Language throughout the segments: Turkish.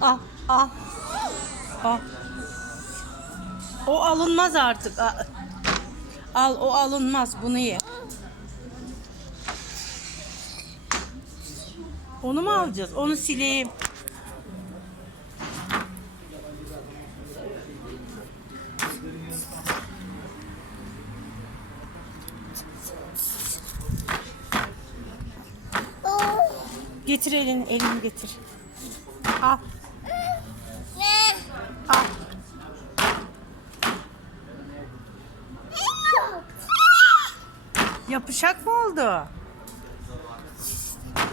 al, al. Al. O alınmaz artık. Al, al o alınmaz. Bunu ye. Onu mu alacağız? Onu sileyim. Getir elini, elini getir. Al. Yapışak mı oldu?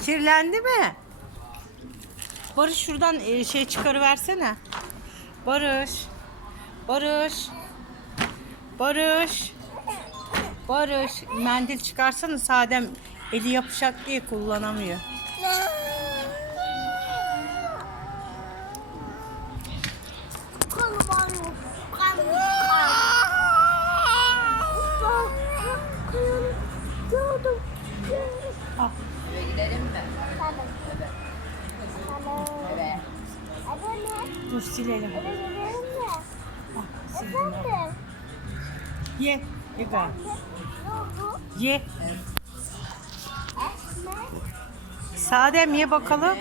Kirlendi mi? Barış şuradan e, şey çıkarıversene. Barış. Barış. Barış. Barış. Mendil çıkarsana Sadem eli yapışak diye kullanamıyor. Al. Eve gidelim mi? Evet. Dur silelim. Al, sildim. Ye. Ye gari. Ye. Sadem ye bakalım.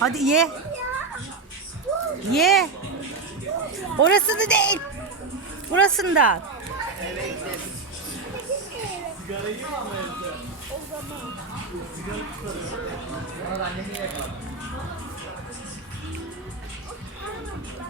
Hadi ye. Ye. Orası da değil. Burasından. Oradan annemi yakaladım.